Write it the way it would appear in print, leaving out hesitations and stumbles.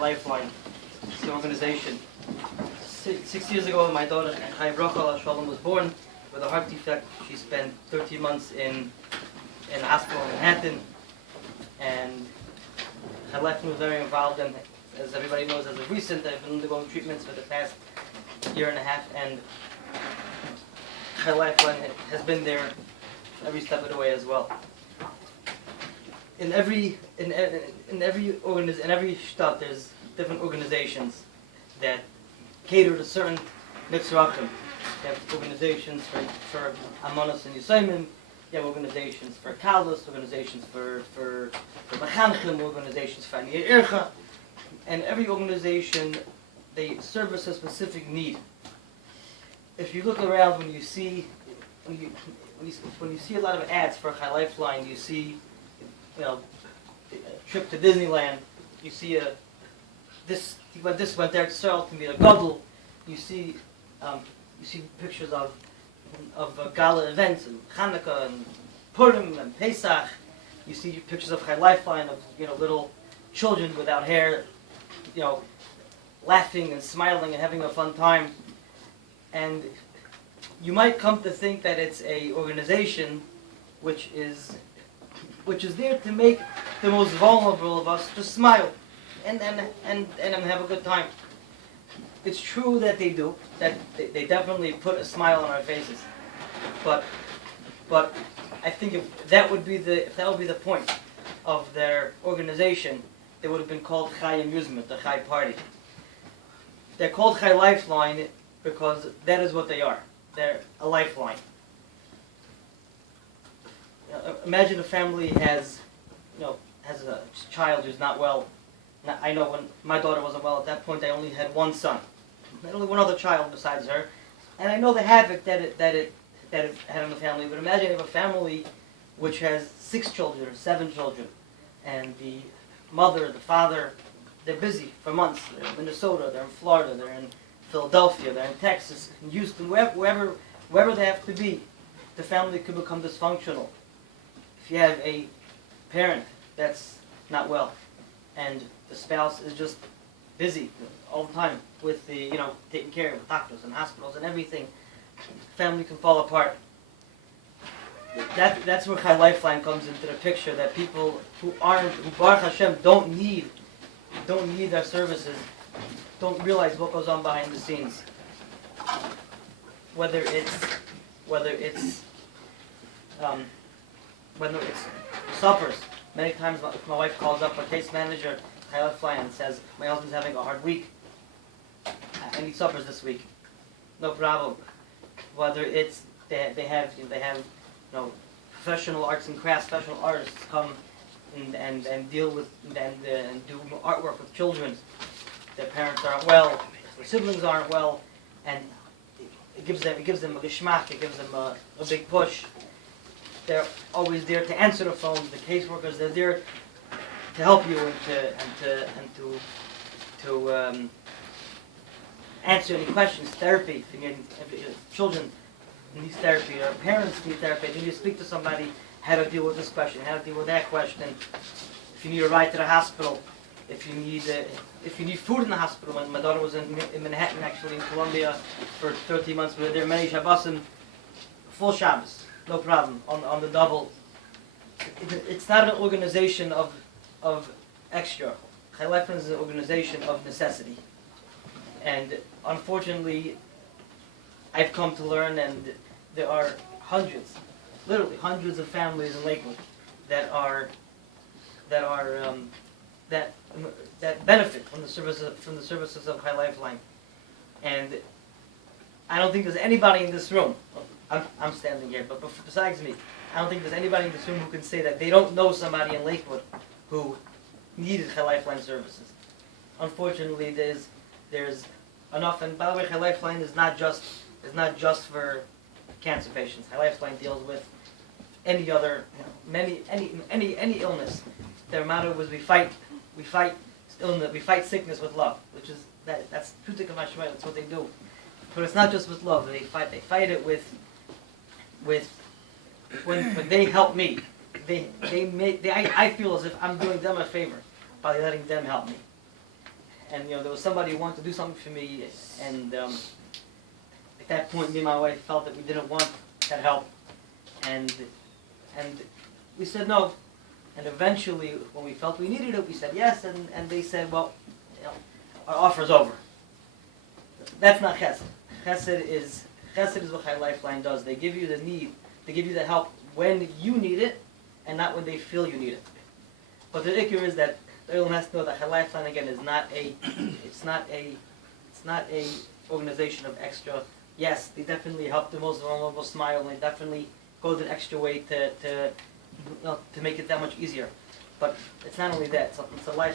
Lifeline, it's the organization. 6 years ago, my daughter Chai Bracha Shalom was born with a heart defect. She spent 13 months in a hospital in Manhattan, and Lifeline was very involved. And as everybody knows, as of recent, I've been undergoing treatments for the past year and a half, and Lifeline has been there every step of the way as well. In every shtat, there's different organizations that cater to certain nitzrachim. You have organizations for Amonos and Yisayimim. You have organizations for Kalos, organizations for Mechanchim, organizations for Aniyei Ircha, and every organization they service a specific need. If you look around, when you see a lot of ads for Chai Lifeline, you see, a trip to Disneyland. You see this went there to sell can be a gadol. You see pictures of gala events and Hanukkah and Purim and Pesach. You see pictures of Chai Lifeline of little children without hair, laughing and smiling and having a fun time. And you might come to think that it's a organization which is there to make the most vulnerable of us just smile and have a good time. It's true that they do, that they definitely put a smile on our faces. But I think if that would be the point of their organization, they would have been called Chai Amusement, the Chai Party. They're called Chai Lifeline because that is what they are. They're a lifeline. Imagine a family has a child who's not well. Now, I know when my daughter wasn't well at that point, I only had one son, and only one other child besides her, and I know the havoc that it had on the family. But imagine if a family which has 6 children or 7 children, and the mother, the father, they're busy for months. They're in Minnesota, they're in Florida, they're in Philadelphia, they're in Texas, in Houston, wherever they have to be. The family could become dysfunctional. If you have a parent that's not well, and the spouse is just busy all the time with taking care of doctors and hospitals and everything, family can fall apart. That's where Chai Lifeline comes into the picture. That people who Baruch Hashem don't need our services, don't realize what goes on behind the scenes. Whether it's suppers. Many times my wife calls up a case manager, Chai Lifeline, and says, "My husband's having a hard week. I need suppers this week." No problem. Whether it's they have professional arts and crafts, professional artists come and deal with and do artwork with children. Their parents aren't well, their siblings aren't well, and it gives them a geschmack. It gives them a big push. They're always there to answer the phones. The caseworkers, they're there to help you and to answer any questions. Therapy. If children need therapy, or parents need therapy, you need to speak to somebody how to deal with this question, how to deal with that question. If you need a ride to the hospital, if you need food in the hospital. When my daughter was in Manhattan, actually in Columbia, for 13 months, we were there many Shabbosim, full Shabbos. No problem, on the double. It's not an organization of extra. Chai Lifeline is an organization of necessity. And unfortunately, I've come to learn, and there are literally hundreds of families in Lakewood that benefit from the services of Chai Lifeline. And I don't think there's anybody in this room. I'm standing here, but besides me, I don't think there's anybody in this room who can say that they don't know somebody in Lakewood who needed Chai Lifeline services. Unfortunately, there's enough. And by the way, Chai Lifeline is not just for cancer patients. Chai Lifeline deals with any other, any illness. Their motto was we fight illness, we fight sickness with love, which is that's true to Kamashma. That's what they do. But it's not just with love. They fight it with when they help me, I feel as if I'm doing them a favor by letting them help me. and there was somebody who wanted to do something for me, and at that point, me and my wife felt that we didn't want that help, and we said no. And eventually, when we felt we needed it, we said yes, and they said, well, our offer's over. That's not chesed. Chesed is what Lifeline does. They give you the need, they give you the help when you need it, and not when they feel you need it. But the ikr is that the Olam has to know that Lifeline again is not a organization of extra. Yes, they definitely help the most vulnerable smile, and they definitely go the extra way to make it that much easier. But it's not only that; it's a lifeline.